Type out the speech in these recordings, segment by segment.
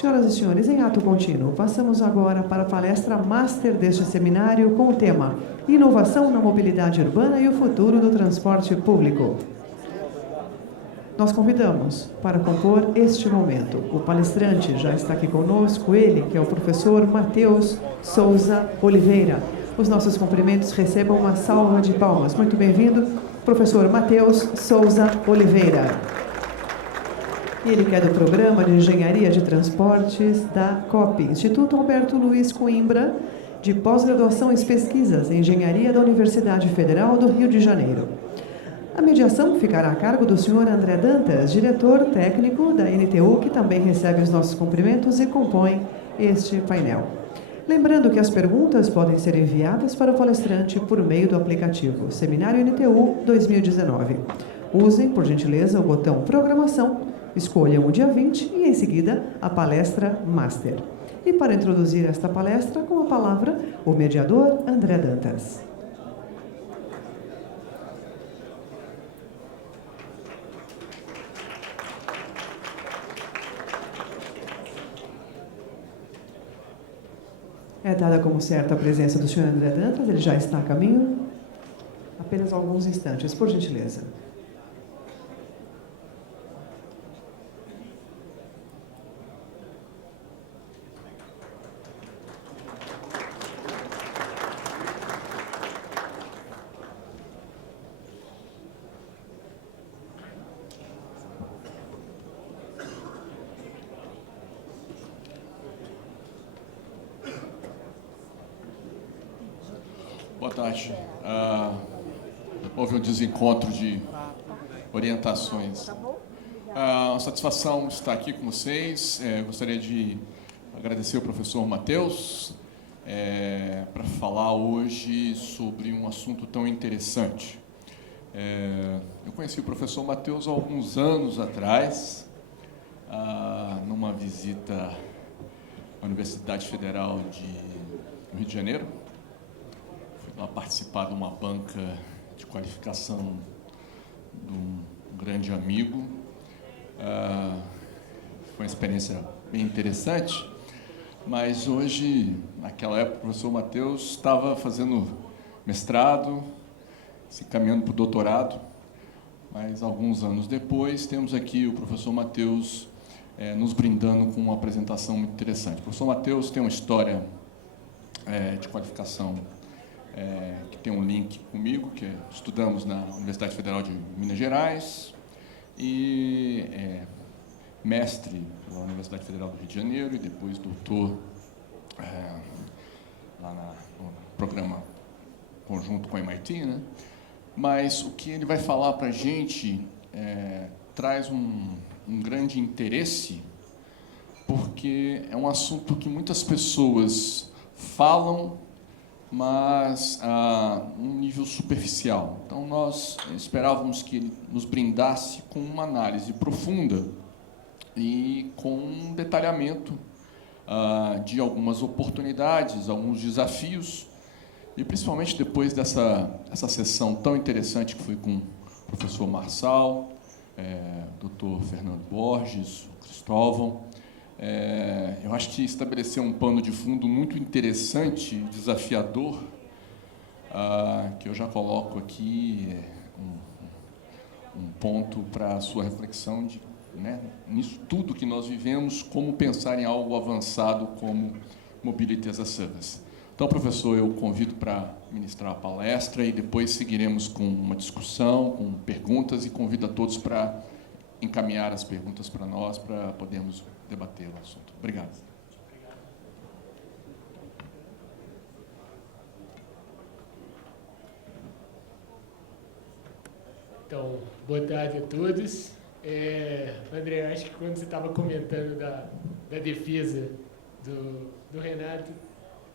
Senhoras e senhores, em ato contínuo, passamos agora para a palestra Master deste seminário com o tema Inovação na Mobilidade Urbana e o Futuro do Transporte Público. Nós convidamos para compor este momento. O palestrante já está aqui conosco, ele que é o professor Matheus Souza Oliveira. Os nossos cumprimentos, recebam uma salva de palmas. Muito bem-vindo, professor Matheus Souza Oliveira. Ele que é do Programa de Engenharia de Transportes da COP, Instituto Alberto Luiz Coimbra, de pós-graduação em pesquisas em Engenharia da Universidade Federal do Rio de Janeiro. A mediação ficará a cargo do senhor André Dantas, diretor técnico da NTU, que também recebe os nossos cumprimentos e compõe este painel. Lembrando que as perguntas podem ser enviadas para o palestrante por meio do aplicativo Seminário NTU 2019. Usem, por gentileza, o botão Programação, escolham o dia 20 e, em seguida, a palestra Master. E para introduzir esta palestra, com a palavra, o mediador André Dantas. É dada como certa a presença do senhor André Dantas, ele já está a caminho. Apenas alguns instantes, por gentileza. Boa tarde. Houve um desencontro de orientações. Satisfação estar aqui com vocês. Gostaria de agradecer ao professor Matheus para falar hoje sobre um assunto tão interessante. Eu conheci o professor Matheus há alguns anos atrás, numa visita à Universidade Federal do Rio de Janeiro. A participar de uma banca de qualificação de um grande amigo. Foi uma experiência bem interessante, mas hoje, naquela época, o professor Matheus estava fazendo mestrado, se caminhando para o doutorado, mas alguns anos depois temos aqui o professor Matheus nos brindando com uma apresentação muito interessante. O professor Matheus tem uma história de qualificação que tem um link comigo, que estudamos na Universidade Federal de Minas Gerais, e mestre pela Universidade Federal do Rio de Janeiro, e depois doutor lá no programa conjunto com a MIT, né? Mas o que ele vai falar para a gente traz um grande interesse, porque é um assunto que muitas pessoas falam, mas a um nível superficial. Então, nós esperávamos que ele nos brindasse com uma análise profunda e com um detalhamento de algumas oportunidades, alguns desafios, e principalmente depois dessa sessão tão interessante que foi com o professor Marçal, Dr. Fernando Borges, o Cristóvão. Eu acho que estabeleceu um pano de fundo muito interessante, desafiador, que eu já coloco aqui um ponto para a sua reflexão nisso tudo que nós vivemos, como pensar em algo avançado como Mobility as a Service. Então, professor, eu convido para ministrar a palestra e depois seguiremos com uma discussão, com perguntas, e convido a todos para encaminhar as perguntas para nós, para podermos debater o assunto. Obrigado. Então, boa tarde a todos. André, acho que quando você estava comentando da defesa do Renato,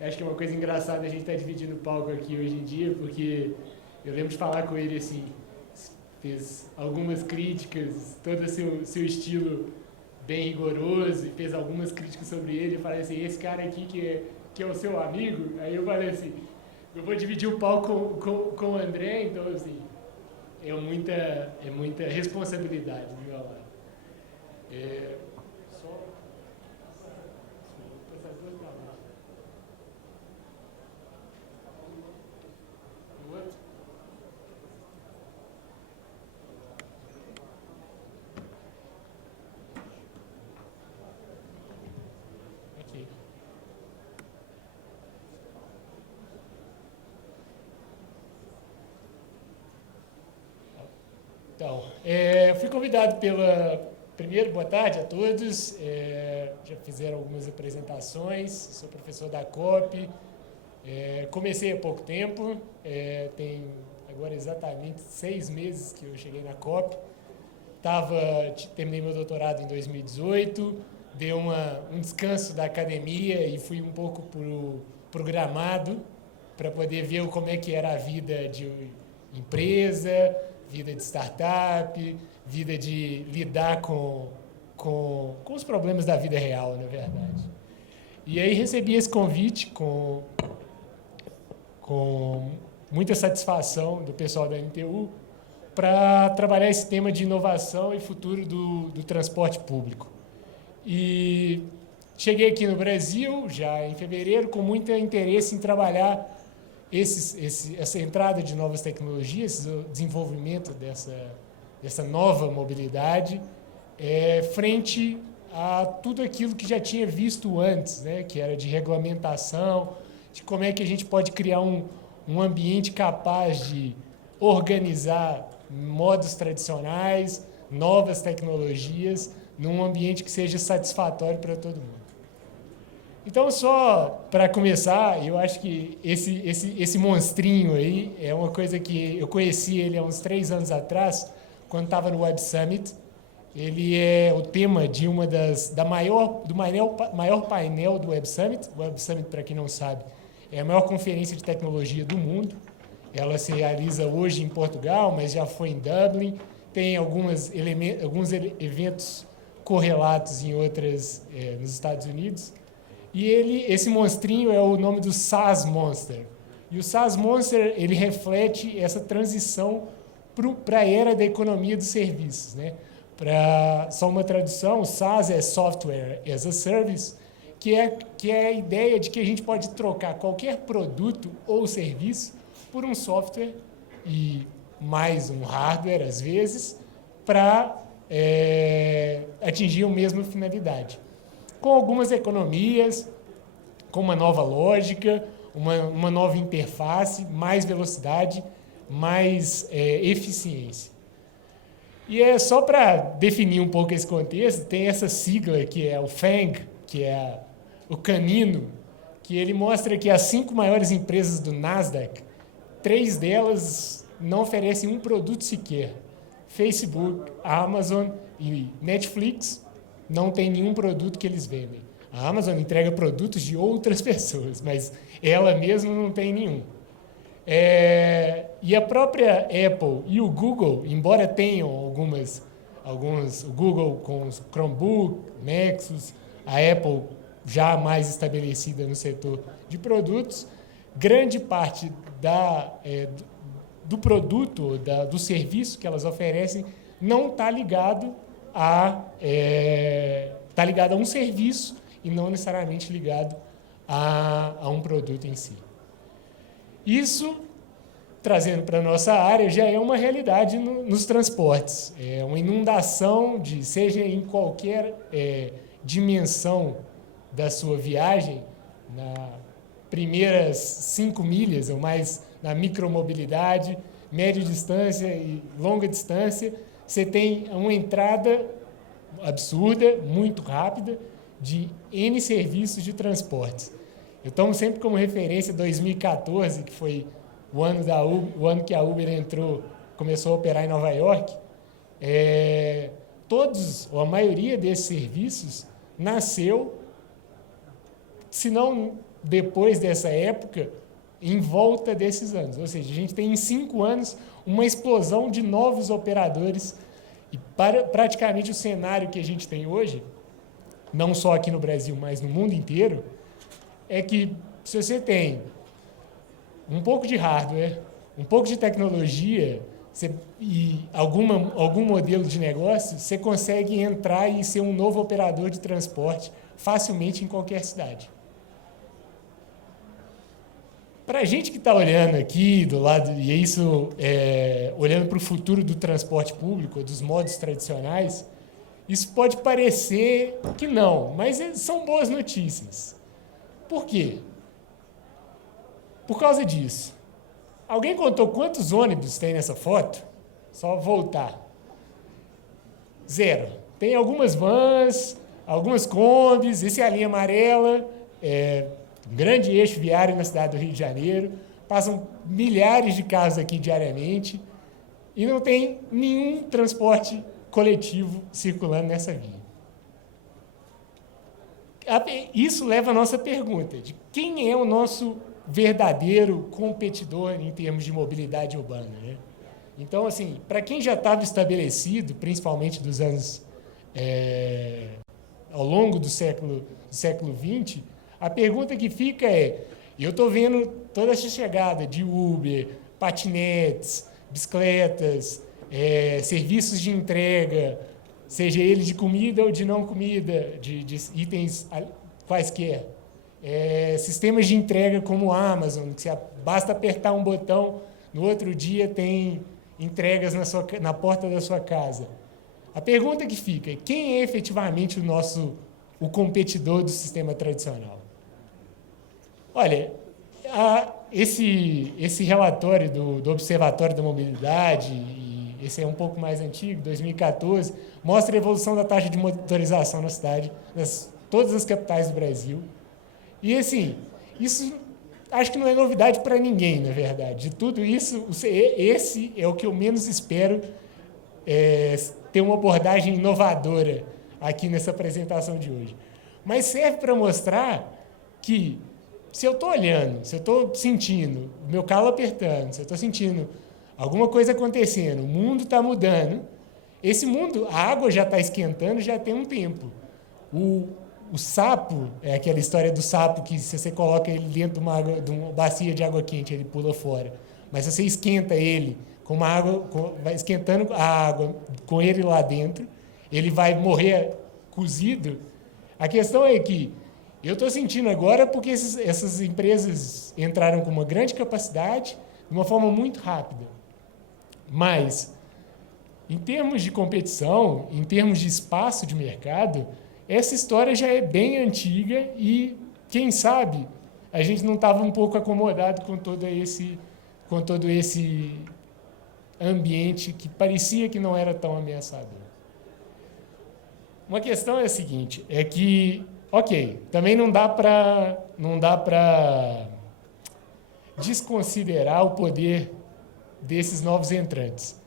acho que é uma coisa engraçada a gente estar dividindo o palco aqui hoje em dia, porque eu lembro de falar com ele assim, fez algumas críticas, todo o seu estilo bem rigoroso, e fez algumas críticas sobre ele. Eu falei assim, esse cara aqui que é o seu amigo, aí eu falei assim, eu vou dividir o palco com o André, então assim, é muita responsabilidade do meu lado. Então, fui convidado Primeiro, boa tarde a todos. Já fizeram algumas apresentações. Sou professor da COP. Comecei há pouco tempo. Tem agora exatamente 6 meses que eu cheguei na COP. Terminei meu doutorado em 2018. Dei um descanso da academia e fui um pouco pro gramado para poder ver como é que era a vida de empresa, vida de startup, vida de lidar com os problemas da vida real, na verdade. E aí recebi esse convite com muita satisfação do pessoal da NTU para trabalhar esse tema de inovação e futuro do transporte público. E cheguei aqui no Brasil, já em fevereiro, com muito interesse em trabalhar essa entrada de novas tecnologias, o desenvolvimento dessa nova mobilidade, frente a tudo aquilo que já tinha visto antes, né, que era de regulamentação, de como é que a gente pode criar um ambiente capaz de organizar modos tradicionais, novas tecnologias, num ambiente que seja satisfatório para todo mundo. Então, só para começar, eu acho que esse monstrinho aí é uma coisa que eu conheci ele há uns 3 anos atrás, quando estava no Web Summit. Ele é o tema de do maior painel do Web Summit. O Web Summit, para quem não sabe, é a maior conferência de tecnologia do mundo. Ela se realiza hoje em Portugal, mas já foi em Dublin. Tem alguns eventos correlatos em outras nos Estados Unidos. E esse monstrinho é o nome do SaaS Monster. E o SaaS Monster, ele reflete essa transição para a era da economia dos serviços, né? Só uma tradução, o SaaS é Software as a Service, que é a ideia de que a gente pode trocar qualquer produto ou serviço por um software e mais um hardware, às vezes, para atingir a mesma finalidade. Com algumas economias, com uma nova lógica, uma nova interface, mais velocidade, mais eficiência. E só para definir um pouco esse contexto, tem essa sigla que é o FANG, que é o canino, que ele mostra que as 5 maiores empresas do Nasdaq, 3 delas não oferecem um produto sequer. Facebook, Amazon e Netflix não tem nenhum produto que eles vendem. A Amazon entrega produtos de outras pessoas, mas ela mesma não tem nenhum. E a própria Apple e o Google, embora tenham o Google com os Chromebook, Nexus, a Apple já mais estabelecida no setor de produtos, grande parte do produto, do serviço que elas oferecem, não está ligado a um serviço e não necessariamente ligado a um produto em si. Isso, trazendo para a nossa área, já é uma realidade nos transportes. É uma inundação, seja em qualquer dimensão da sua viagem, nas primeiras 5 milhas, ou mais na micromobilidade, média distância e longa distância, você tem uma entrada absurda, muito rápida, de N serviços de transportes. Eu tomo sempre como referência 2014, que foi o ano que a Uber começou a operar em Nova York. Todos, ou a maioria desses serviços, nasceu, se não depois dessa época, em volta desses anos. Ou seja, a gente tem em 5 anos uma explosão de novos operadores e praticamente o cenário que a gente tem hoje, não só aqui no Brasil, mas no mundo inteiro, é que se você tem um pouco de hardware, um pouco de tecnologia e algum modelo de negócio, você consegue entrar e ser um novo operador de transporte facilmente em qualquer cidade. Para a gente que está olhando aqui do lado, e isso olhando para o futuro do transporte público, dos modos tradicionais, isso pode parecer que não, mas são boas notícias. Por quê? Por causa disso. Alguém contou quantos ônibus tem nessa foto? Só voltar. Zero. Tem algumas vans, algumas combis, esse é a linha amarela, um grande eixo viário na cidade do Rio de Janeiro, passam milhares de carros aqui diariamente e não tem nenhum transporte coletivo circulando nessa via. Isso leva à nossa pergunta de quem é o nosso verdadeiro competidor em termos de mobilidade urbana, né? Então, assim, para quem já estava estabelecido, principalmente dos anos ao longo do século XX, a pergunta que fica eu estou vendo toda essa chegada de Uber, patinetes, bicicletas, serviços de entrega, seja ele de comida ou de não comida, de itens quaisquer, sistemas de entrega como o Amazon, que basta apertar um botão, no outro dia tem entregas na porta da sua casa. A pergunta que fica é quem é efetivamente o competidor do sistema tradicional? Olha, esse relatório do Observatório da Mobilidade, e esse é um pouco mais antigo, 2014, mostra a evolução da taxa de motorização na cidade, todas as capitais do Brasil. E, assim, isso acho que não é novidade para ninguém, na verdade. De tudo isso, esse é o que eu menos espero ter uma abordagem inovadora aqui nessa apresentação de hoje. Mas serve para mostrar que, se eu estou olhando, se eu estou sentindo o meu calo apertando, se eu estou sentindo alguma coisa acontecendo, o mundo está mudando, esse mundo, a água já está esquentando já tem um tempo. O sapo, é aquela história do sapo que se você coloca ele dentro de uma bacia de água quente, ele pula fora. Mas se você esquenta ele vai esquentando a água com ele lá dentro, ele vai morrer cozido. A questão é que eu estou sentindo agora porque essas empresas entraram com uma grande capacidade, de uma forma muito rápida. Mas, em termos de competição, em termos de espaço de mercado, essa história já é bem antiga e, quem sabe, a gente não estava um pouco acomodado com todo esse ambiente que parecia que não era tão ameaçador. Uma questão é a seguinte, é que, também não dá para desconsiderar o poder desses novos entrantes.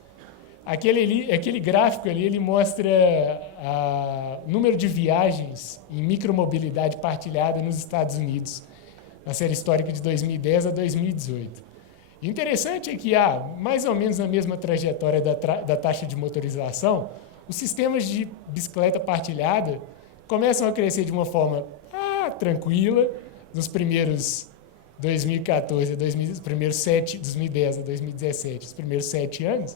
Aquele gráfico ali, ele mostra o número de viagens em micromobilidade partilhada nos Estados Unidos, na série histórica de 2010 a 2018. O interessante é que mais ou menos na mesma trajetória da taxa de motorização, os sistemas de bicicleta partilhada começam a crescer de uma forma tranquila, nos primeiros 2014 a 2010 a 2017, os primeiros 7 anos,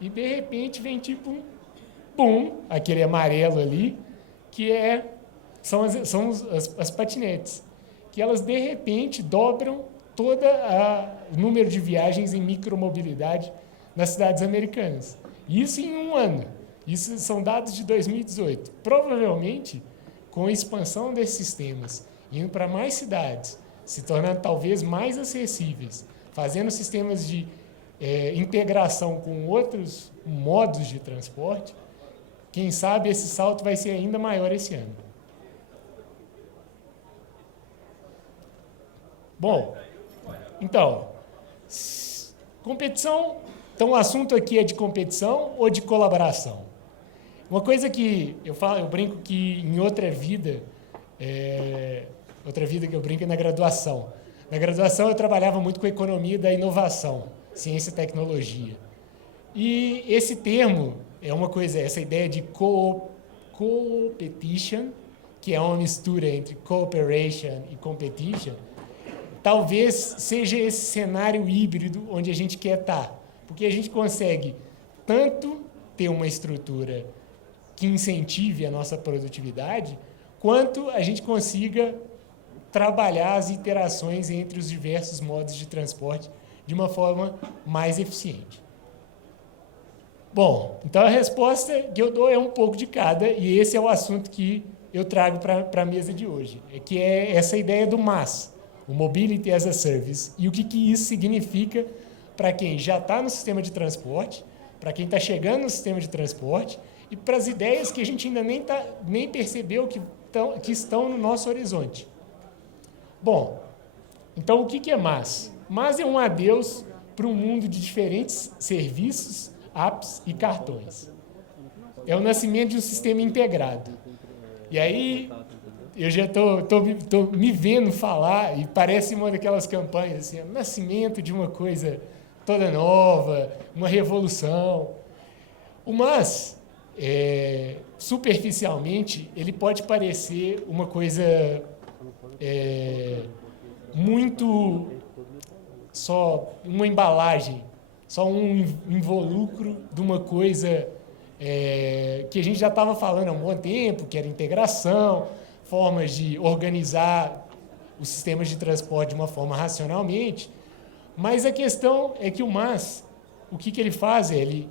e de repente vem tipo um boom, aquele amarelo ali, que são as patinetes, que elas de repente dobram todo o número de viagens em micromobilidade nas cidades americanas. Isso em um ano. Isso são dados de 2018. Provavelmente, com a expansão desses sistemas, indo para mais cidades, se tornando talvez mais acessíveis, fazendo sistemas de integração com outros modos de transporte, quem sabe esse salto vai ser ainda maior esse ano. Bom, então, competição. Então, o assunto aqui é de competição ou de colaboração? Uma coisa que eu brinco que em outra vida que eu brinco é na graduação. Na graduação eu trabalhava muito com economia da inovação, ciência e tecnologia. E esse termo é uma coisa, essa ideia de competition, que é uma mistura entre cooperation e competition, talvez seja esse cenário híbrido onde a gente quer estar. Porque a gente consegue tanto ter uma estrutura que incentive a nossa produtividade, quanto a gente consiga trabalhar as interações entre os diversos modos de transporte de uma forma mais eficiente. Bom, então a resposta que eu dou é um pouco de cada, e esse é o assunto que eu trago para a mesa de hoje, que é essa ideia do MaaS, o Mobility as a Service, e o que isso significa para quem já está no sistema de transporte, para quem está chegando no sistema de transporte e para as ideias que a gente ainda nem percebeu que estão no nosso horizonte. Bom, então o que é MaaS? MaaS é um adeus para um mundo de diferentes serviços, apps e cartões. É o nascimento de um sistema integrado. E aí, eu já estou me vendo falar, e parece uma daquelas campanhas, assim, o nascimento de uma coisa toda nova, uma revolução. O MaaS, superficialmente, ele pode parecer uma coisa muito só uma embalagem, só um involucro de uma coisa que a gente já estava falando há um bom tempo, que era integração, formas de organizar os sistemas de transporte de uma forma racionalmente. Mas a questão é que o MaaS, o que ele faz? Ele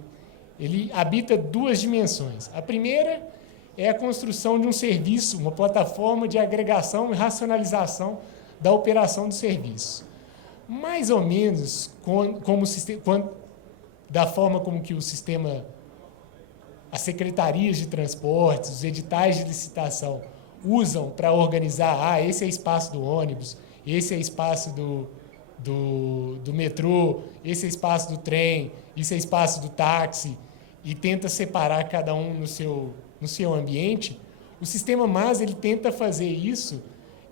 habita duas dimensões. A primeira é a construção de um serviço, uma plataforma de agregação e racionalização da operação do serviço. Mais ou menos da forma como que o sistema, as secretarias de transportes, os editais de licitação usam para organizar, esse é espaço do ônibus, esse é espaço do metrô, esse é espaço do trem, esse é espaço do táxi, e tenta separar cada um no seu ambiente. O sistema MaaS ele tenta fazer isso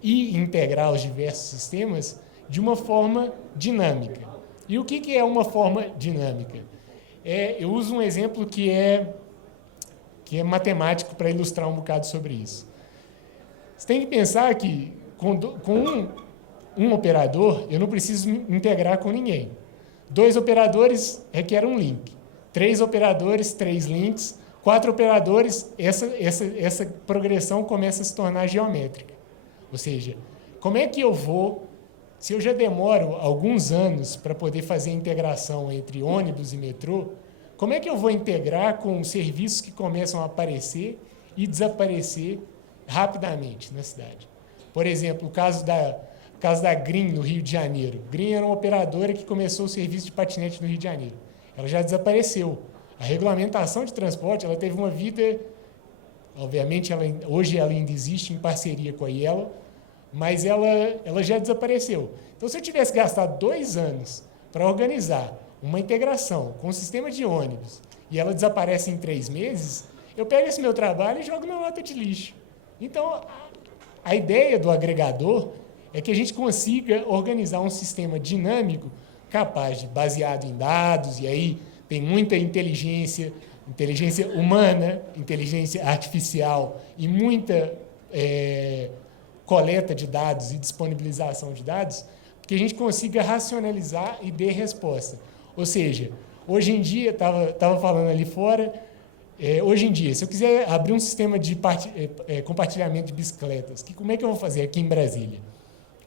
e integrar os diversos sistemas de uma forma dinâmica. E o que é uma forma dinâmica? Eu uso um exemplo que é matemático para ilustrar um bocado sobre isso. Você tem que pensar que com um operador, eu não preciso me integrar com ninguém. 2 operadores requer um link. 3 operadores, 3 links. 4 operadores, essa progressão começa a se tornar geométrica. Ou seja, como é que eu vou, se eu já demoro alguns anos para poder fazer a integração entre ônibus e metrô, como é que eu vou integrar com serviços que começam a aparecer e desaparecer rapidamente na cidade? Por exemplo, o caso da Green, no Rio de Janeiro. Green era uma operadora que começou o serviço de patinete no Rio de Janeiro. Ela já desapareceu. A regulamentação de transporte ela teve uma vida, obviamente, hoje ela ainda existe em parceria com a Yellow, mas ela já desapareceu. Então, se eu tivesse gastado 2 anos para organizar uma integração com o sistema de ônibus e ela desaparece em 3 meses, eu pego esse meu trabalho e jogo na lata de lixo. Então, a ideia do agregador é que a gente consiga organizar um sistema dinâmico capaz de, baseado em dados, e aí tem muita inteligência humana, inteligência artificial e muita coleta de dados e disponibilização de dados, que a gente consiga racionalizar e dar resposta. Ou seja, hoje em dia, estava falando ali fora, hoje em dia, se eu quiser abrir um sistema de compartilhamento de bicicletas, como é que eu vou fazer aqui em Brasília?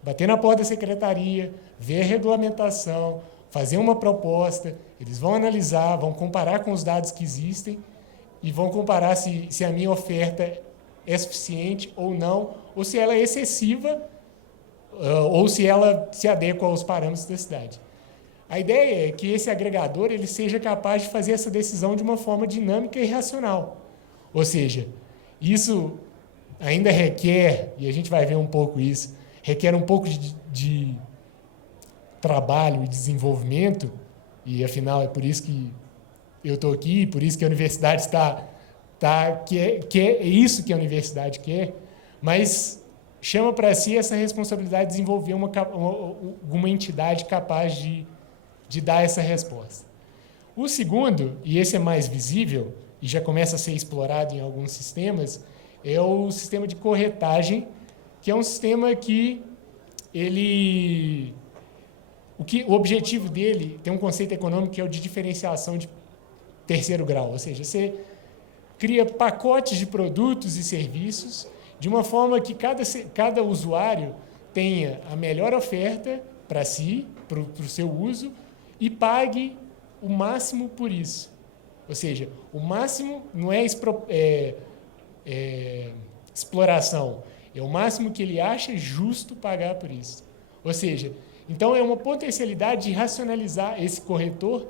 Bater na porta da secretaria, ver a regulamentação, fazer uma proposta, eles vão analisar, vão comparar com os dados que existem e vão comparar se a minha oferta é suficiente ou não, ou se ela é excessiva, ou se ela se adequa aos parâmetros da cidade. A ideia é que esse agregador ele seja capaz de fazer essa decisão de uma forma dinâmica e racional. Ou seja, isso ainda requer, e a gente vai ver um pouco isso, requer um pouco de trabalho e desenvolvimento, e afinal é por isso que eu estou aqui, por isso que a universidade é isso que a universidade quer, mas chama para si essa responsabilidade de desenvolver uma entidade capaz de dar essa resposta. O segundo, e esse é mais visível, e já começa a ser explorado em alguns sistemas, é o sistema de corretagem, que é um sistema que o objetivo dele tem um conceito econômico que é o de diferenciação de terceiro grau, ou seja, você cria pacotes de produtos e serviços de uma forma que cada usuário tenha a melhor oferta para si, para o seu uso, e pague o máximo por isso. Ou seja, o máximo não é exploração, é o máximo que ele acha justo pagar por isso. Ou seja, então é uma potencialidade de racionalizar esse corretor,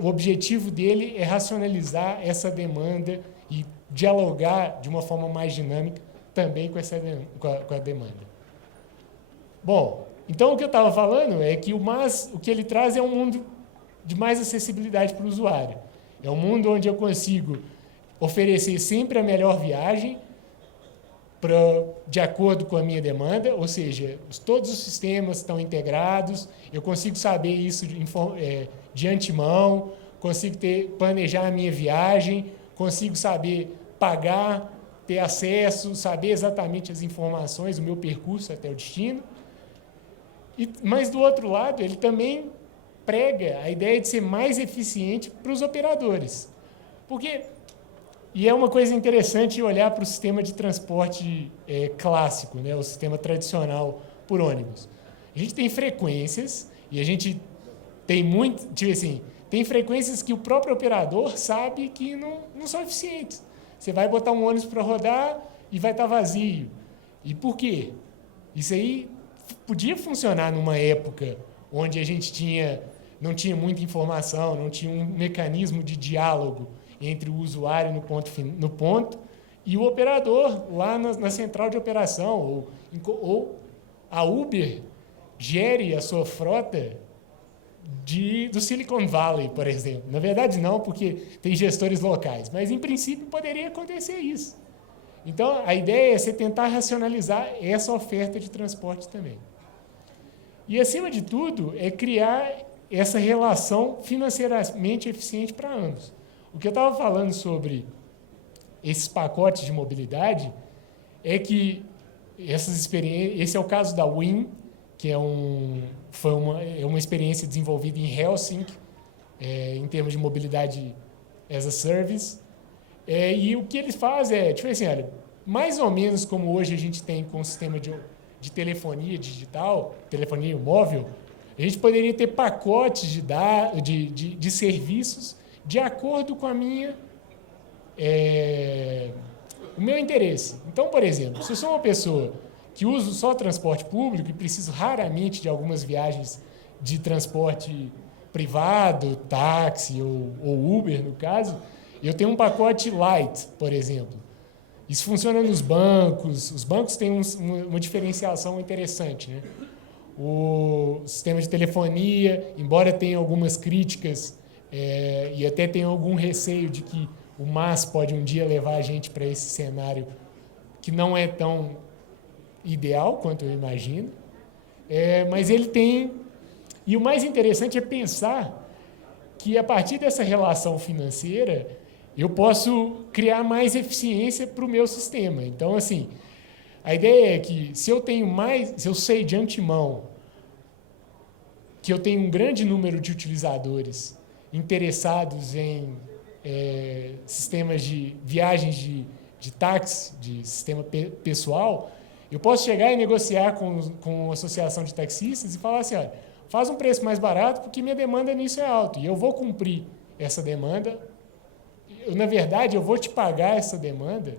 o objetivo dele é racionalizar essa demanda e dialogar de uma forma mais dinâmica também com a demanda. Bom, então o que eu estava falando é que o que ele traz é um mundo de mais acessibilidade para o usuário. É um mundo onde eu consigo oferecer sempre a melhor viagem de acordo com a minha demanda, ou seja, todos os sistemas estão integrados, eu consigo saber isso de antemão, consigo planejar a minha viagem, consigo saber pagar, ter acesso, saber exatamente as informações, o meu percurso até o destino. Mas, do outro lado, ele também prega a ideia de ser mais eficiente para os operadores. E é uma coisa interessante olhar para o sistema de transporte clássico, né, o sistema tradicional por ônibus. A gente tem frequências, e a gente tem tem frequências que o próprio operador sabe que não são eficientes. Você vai botar um ônibus para rodar e vai estar vazio. E por quê? Isso aí podia funcionar numa época onde a gente não tinha muita informação, não tinha um mecanismo de diálogo entre o usuário no ponto e o operador lá na central de operação, ou a Uber gere a sua frota do Silicon Valley, por exemplo. Na verdade, não, porque tem gestores locais, mas, em princípio, poderia acontecer isso. Então, a ideia é você tentar racionalizar essa oferta de transporte também. E, acima de tudo, é criar essa relação financeiramente eficiente para ambos. O que eu estava falando sobre esses pacotes de mobilidade é que esse é o caso da WIN, que é uma experiência desenvolvida em Helsinki, em termos de mobilidade as a service. E o que eles fazem é, olha, mais ou menos como hoje a gente tem com o sistema de telefonia digital, telefonia móvel, a gente poderia ter pacotes de serviços de acordo com o meu interesse. Então, por exemplo, se eu sou uma pessoa que uso só transporte público e preciso raramente de algumas viagens de transporte privado, táxi ou Uber, no caso, eu tenho um pacote light, por exemplo. Isso funciona nos bancos. Os bancos têm uma diferenciação interessante, né? O sistema de telefonia, embora tenha algumas críticas e até tenha algum receio de que o MAS pode um dia levar a gente para esse cenário que não é tão ideal quanto eu imagino, mas ele tem... E o mais interessante é pensar que, a partir dessa relação financeira, eu posso criar mais eficiência para o meu sistema. Então, assim, a ideia é que se eu sei de antemão que eu tenho um grande número de utilizadores interessados em sistemas de viagens de táxi, de sistema pessoal, eu posso chegar e negociar com a associação de taxistas e falar assim, olha, faz um preço mais barato porque minha demanda nisso é alta e eu vou cumprir essa demanda. Na verdade, eu vou te pagar essa demanda,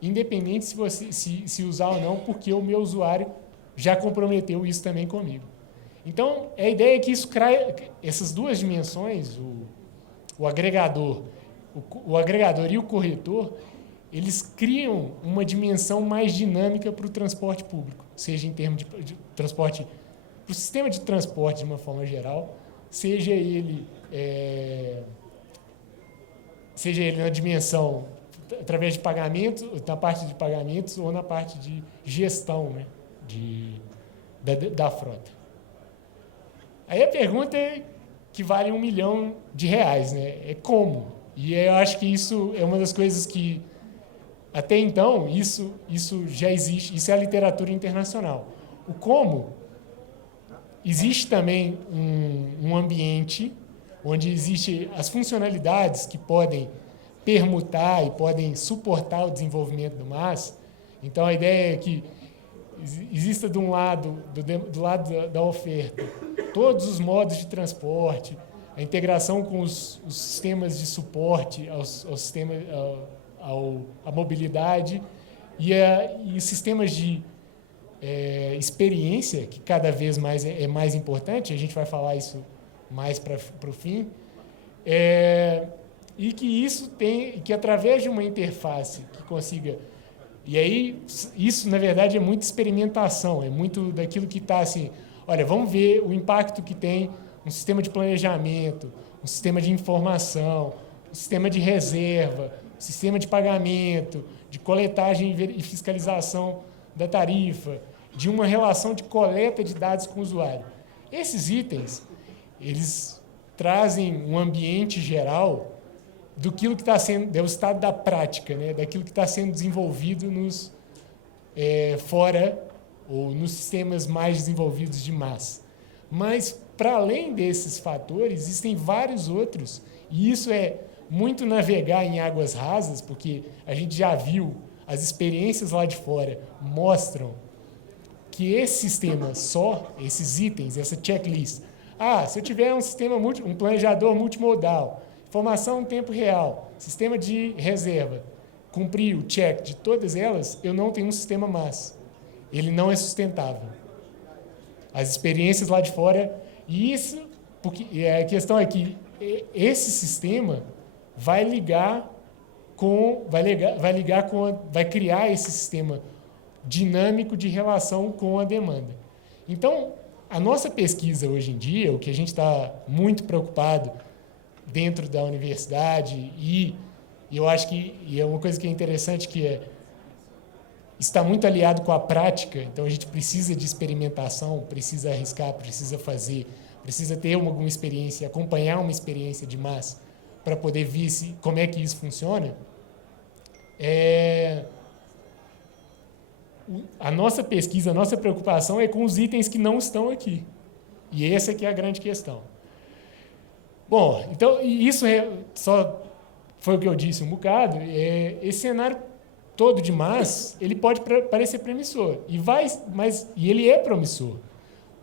independente se você se usar ou não, porque o meu usuário já comprometeu isso também comigo. Então, a ideia é que isso cria essas duas dimensões, o agregador e o corretor, eles criam uma dimensão mais dinâmica para o transporte público, seja em termos de transporte, para o sistema de transporte de uma forma geral, seja ele na dimensão através de pagamento, na parte de pagamentos ou na parte de gestão, né, da frota. Aí a pergunta que vale R$1 milhão, né? É como? E eu acho que isso é uma das coisas que, até então, isso já existe, isso é a literatura internacional. O como, existe também um ambiente onde existem as funcionalidades que podem permutar e podem suportar o desenvolvimento do MAS. Então, a ideia é que exista do lado da oferta todos os modos de transporte, a integração com os sistemas de suporte à mobilidade e sistemas de experiência, que cada vez mais é mais importante, a gente vai falar isso mais para o fim, E que através de uma interface que consiga... E aí, isso, na verdade, é muita experimentação, é muito daquilo que está assim... Olha, vamos ver o impacto que tem um sistema de planejamento, um sistema de informação, um sistema de reserva, um sistema de pagamento, de coletagem e fiscalização da tarifa, de uma relação de coleta de dados com o usuário. Esses itens, eles trazem um ambiente geral do que está sendo, do estado da prática, né? Daquilo que está sendo desenvolvido fora ou nos sistemas mais desenvolvidos de massa. Mas, para além desses fatores, existem vários outros, e isso é muito navegar em águas rasas, porque a gente já viu, as experiências lá de fora mostram que esse sistema só, esses itens, essa checklist, se eu tiver um sistema, um planejador multimodal, informação em tempo real, sistema de reserva, cumprir o check de todas elas, eu não tenho um sistema massa. Ele não é sustentável. As experiências lá de fora, e isso, porque a questão é que esse sistema vai criar esse sistema dinâmico de relação com a demanda. Então, a nossa pesquisa hoje em dia, o que a gente está muito preocupado dentro da universidade, e eu acho que é uma coisa que é interessante, que está muito aliado com a prática, então a gente precisa de experimentação, precisa arriscar, precisa fazer, precisa ter alguma experiência, acompanhar uma experiência de massa para poder ver como é que isso funciona. A nossa pesquisa, a nossa preocupação é com os itens que não estão aqui. E essa que é a grande questão. Bom, então, isso só foi o que eu disse um bocado. Esse cenário todo de massa, ele pode parecer promissor. E ele é promissor.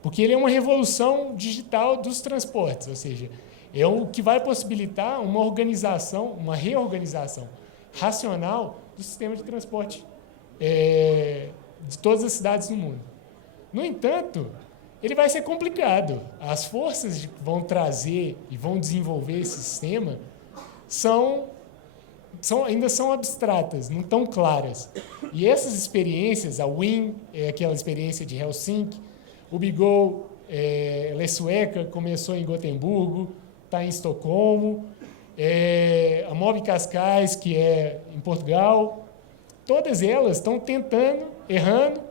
Porque ele é uma revolução digital dos transportes, ou seja, é o que vai possibilitar uma reorganização racional do sistema de transporte de todas as cidades do mundo. No entanto, ele vai ser complicado. As forças que vão trazer e vão desenvolver esse sistema ainda são abstratas, não tão claras. E essas experiências, a WIN é aquela experiência de Helsinki, o BeGo, ela é sueca, começou em Gotemburgo, está em Estocolmo, a Mob Cascais, que é em Portugal, todas elas estão tentando, errando,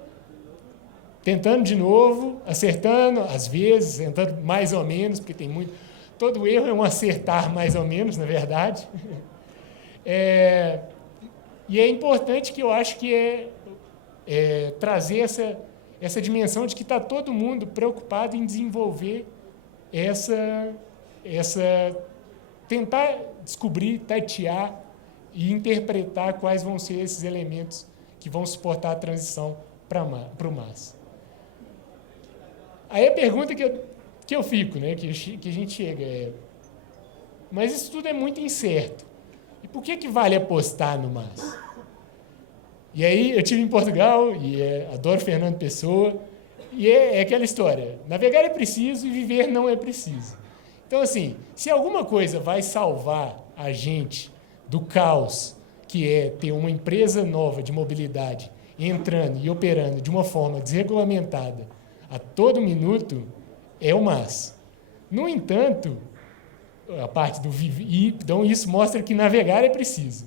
tentando de novo, acertando, às vezes, tentando mais ou menos, porque tem muito... Todo erro é um acertar mais ou menos, na verdade. E é importante, que eu acho que trazer essa dimensão de que está todo mundo preocupado em desenvolver tentar descobrir, tatear e interpretar quais vão ser esses elementos que vão suportar a transição para o MaaS. Aí a pergunta que eu fico, né, que a gente chega mas isso tudo é muito incerto. E por que vale apostar no MaaS? E aí eu estive em Portugal, e adoro Fernando Pessoa, e é aquela história, navegar é preciso e viver não é preciso. Então, assim, se alguma coisa vai salvar a gente do caos, que é ter uma empresa nova de mobilidade entrando e operando de uma forma desregulamentada a todo minuto, é o MaaS. No entanto, a parte do viver, então isso mostra que navegar é preciso,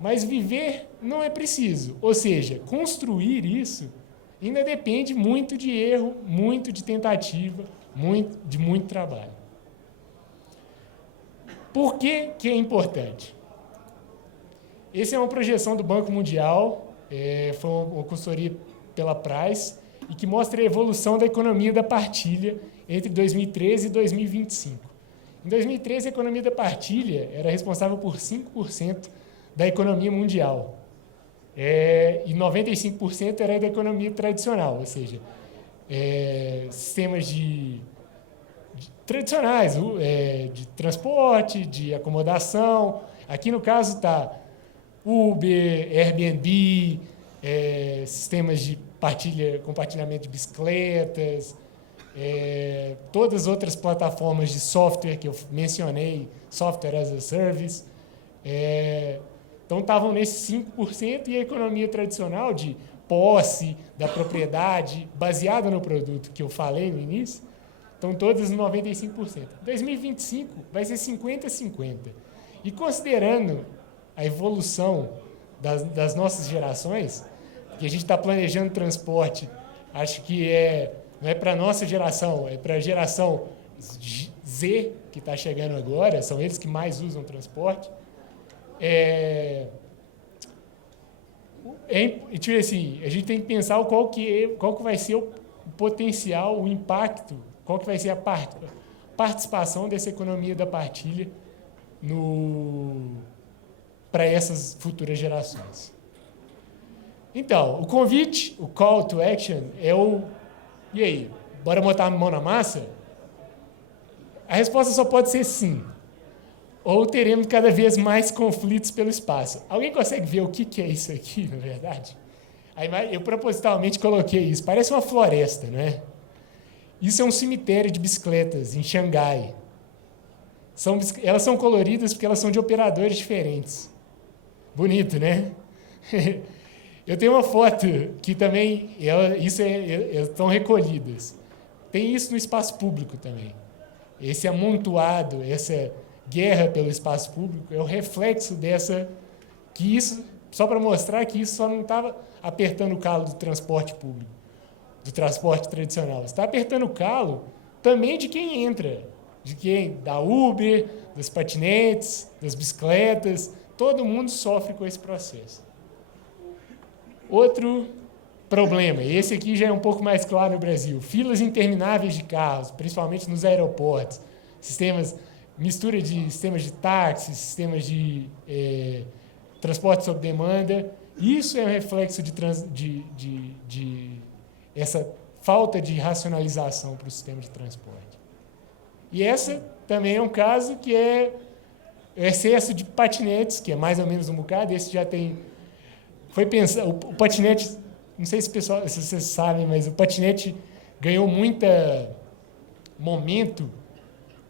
mas viver não é preciso. Ou seja, construir isso ainda depende muito de erro, muito de tentativa, de muito trabalho. Por que é importante? Essa é uma projeção do Banco Mundial, foi uma consultoria pela Price, e que mostra a evolução da economia da partilha entre 2013 e 2025. Em 2013, a economia da partilha era responsável por 5% da economia mundial. E 95% era da economia tradicional, ou seja, sistemas tradicionais, de transporte, de acomodação. Aqui, no caso, está Uber, Airbnb, sistemas de compartilhamento de bicicletas, todas as outras plataformas de software que eu mencionei, software as a service, então estavam nesse 5%, e a economia tradicional de posse da propriedade, baseada no produto que eu falei no início, estão todas no 95%. 2025 vai ser 50-50. E considerando a evolução das nossas gerações, que a gente está planejando transporte, acho que não é para a nossa geração, é para a geração Z, que está chegando agora, são eles que mais usam transporte. Tipo assim, a gente tem que pensar qual que vai ser o potencial, o impacto, qual que vai ser a participação dessa economia da partilha para essas futuras gerações. Então, o convite, o call to action, e aí, bora botar a mão na massa? A resposta só pode ser sim. Ou teremos cada vez mais conflitos pelo espaço. Alguém consegue ver o que é isso aqui, na verdade? Aí, eu propositalmente coloquei isso. Parece uma floresta, não é? Isso é um cemitério de bicicletas em Xangai. Elas são coloridas porque elas são de operadores diferentes. Bonito, né? Eu tenho uma foto que também, estão recolhidas. Tem isso no espaço público também. Esse amontoado, essa guerra pelo espaço público é o reflexo só para mostrar que isso só não estava apertando o calo do transporte público, do transporte tradicional. Está apertando o calo também de quem entra, da Uber, das patinetes, das bicicletas, todo mundo sofre com esse processo. Outro problema, esse aqui já é um pouco mais claro no Brasil, filas intermináveis de carros, principalmente nos aeroportos, mistura de sistemas de táxi, sistemas de transporte sob demanda. Isso é um reflexo de essa falta de racionalização para o sistema de transporte. E essa também é um caso que é o excesso de patinetes, que é mais ou menos um bocado. Esse já tem... Foi pensar, o patinete, não sei se vocês sabem, mas o patinete ganhou muito momento,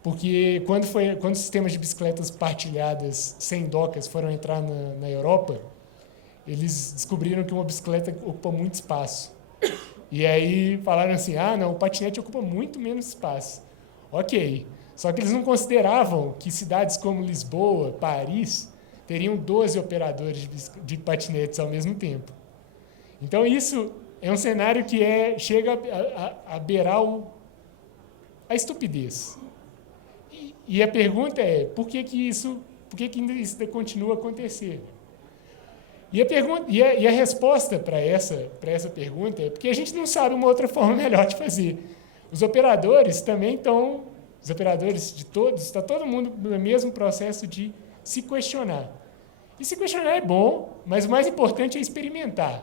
porque quando os sistemas de bicicletas partilhadas sem docas foram entrar na Europa, eles descobriram que uma bicicleta ocupa muito espaço. E aí falaram assim, não, o patinete ocupa muito menos espaço. Ok, só que eles não consideravam que cidades como Lisboa, Paris, teriam 12 operadores de patinetes ao mesmo tempo. Então, isso é um cenário que chega a beirar a estupidez. E a pergunta é, por que ainda isso continua a acontecer? E a resposta para essa pergunta é porque a gente não sabe uma outra forma melhor de fazer. Os operadores também os operadores de todos, está todo mundo no mesmo processo de se questionar. E se questionar é bom, mas o mais importante é experimentar.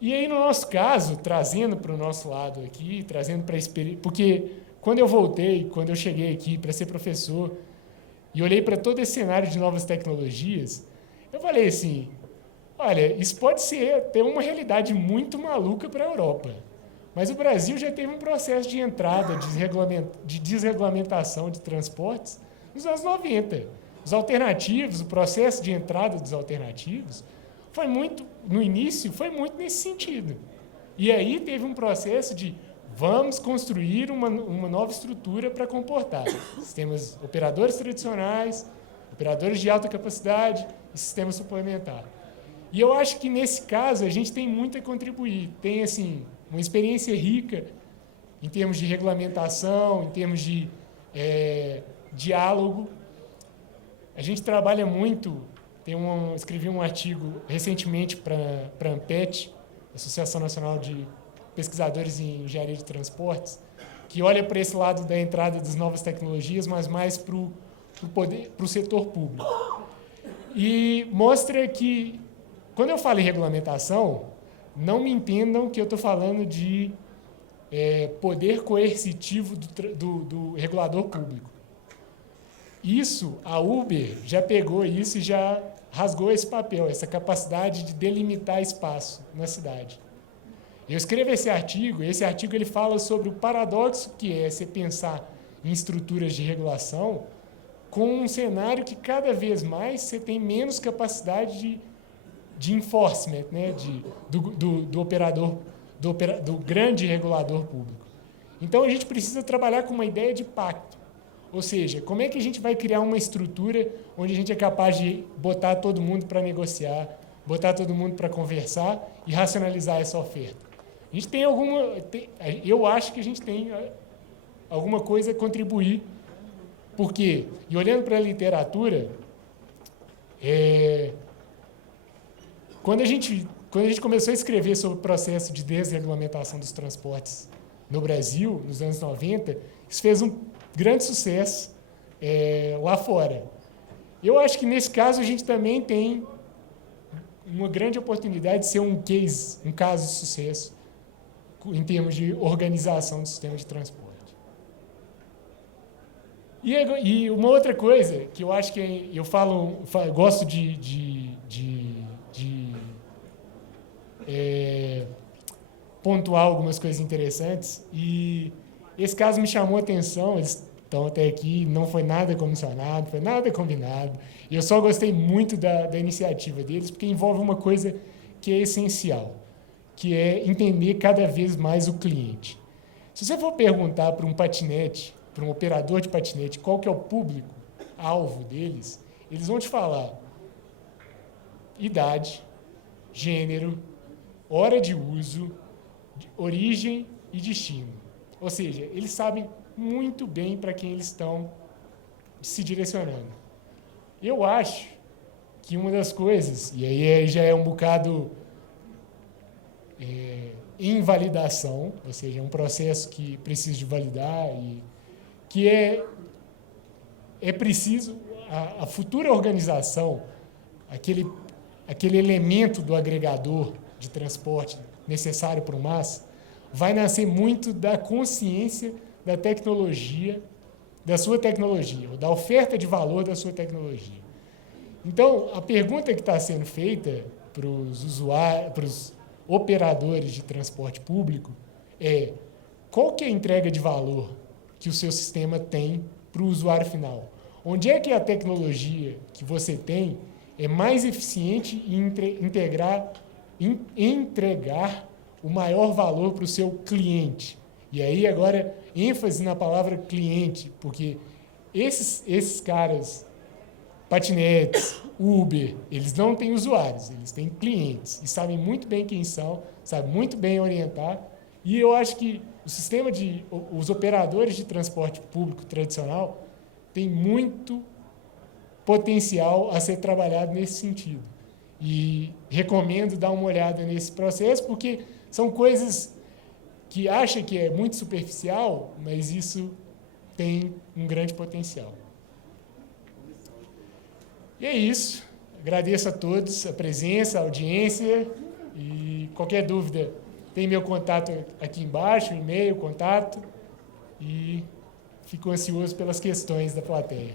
E aí, no nosso caso, trazendo para o nosso lado aqui, trazendo para a experiência... Porque quando eu cheguei aqui para ser professor, e olhei para todo esse cenário de novas tecnologias, eu falei assim, olha, isso pode ter uma realidade muito maluca para a Europa. Mas o Brasil já teve um processo de entrada, de desregulamentação de transportes nos anos 90. O processo de entrada dos alternativos, no início, foi muito nesse sentido. E aí teve um processo de vamos construir uma nova estrutura para comportar sistemas operadores tradicionais, operadores de alta capacidade e sistema suplementar. E eu acho que, nesse caso, a gente tem muito a contribuir. Tem, assim, uma experiência rica em termos de regulamentação, em termos de diálogo. A gente trabalha muito, escrevi um artigo recentemente para a ANPET, Associação Nacional de Pesquisadores em Engenharia de Transportes, que olha para esse lado da entrada das novas tecnologias, mas mais para o setor público. E mostra que, quando eu falo em regulamentação, não me entendam que eu estou falando de poder coercitivo do regulador público. Isso, a Uber já pegou isso e já rasgou esse papel, essa capacidade de delimitar espaço na cidade. Eu escrevo esse artigo ele fala sobre o paradoxo que é você pensar em estruturas de regulação com um cenário que cada vez mais você tem menos capacidade de enforcement, né? do operador, do grande regulador público. Então, a gente precisa trabalhar com uma ideia de pacto. Ou seja, como é que a gente vai criar uma estrutura onde a gente é capaz de botar todo mundo para negociar, botar todo mundo para conversar e racionalizar essa oferta? A gente tem eu acho que a gente tem alguma coisa a contribuir, porque, e olhando para a literatura, quando a gente começou a escrever sobre o processo de desregulamentação dos transportes no Brasil, nos anos 90, isso fez um grande sucesso lá fora. Eu acho que, nesse caso, a gente também tem uma grande oportunidade de ser um caso de sucesso em termos de organização do sistema de transporte. E uma outra coisa que eu acho que eu gosto de pontuar algumas coisas interessantes, e esse caso me chamou a atenção. Eles estão até aqui, não foi nada comissionado, foi nada combinado, e eu só gostei muito da iniciativa deles, porque envolve uma coisa que é essencial, que é entender cada vez mais o cliente. Se você for perguntar para um patinete, para um operador de patinete, qual que é o público-alvo deles, eles vão te falar idade, gênero, hora de uso, origem e destino. Ou seja, eles sabem muito bem para quem eles estão se direcionando. Eu acho que uma das coisas, e aí já é um bocado invalidação, ou seja, é um processo que precisa de validar, e que é preciso a futura organização, aquele elemento do agregador de transporte necessário para o massa, vai nascer muito da consciência da tecnologia, da sua tecnologia, ou da oferta de valor da sua tecnologia. Então, a pergunta que está sendo feita para os usuários, para os operadores de transporte público é: qual que é a entrega de valor que o seu sistema tem para o usuário final? Onde é que a tecnologia que você tem é mais eficiente em entregar o maior valor para o seu cliente? E aí, agora, ênfase na palavra cliente, porque esses caras, patinetes, Uber, eles não têm usuários, eles têm clientes, e sabem muito bem quem são, sabem muito bem orientar, e eu acho que os operadores de transporte público tradicional têm muito potencial a ser trabalhado nesse sentido. E recomendo dar uma olhada nesse processo, porque são coisas que acha que é muito superficial, mas isso tem um grande potencial. E é isso. Agradeço a todos a presença, a audiência, e qualquer dúvida, tem meu contato aqui embaixo, e-mail, contato, e fico ansioso pelas questões da plateia.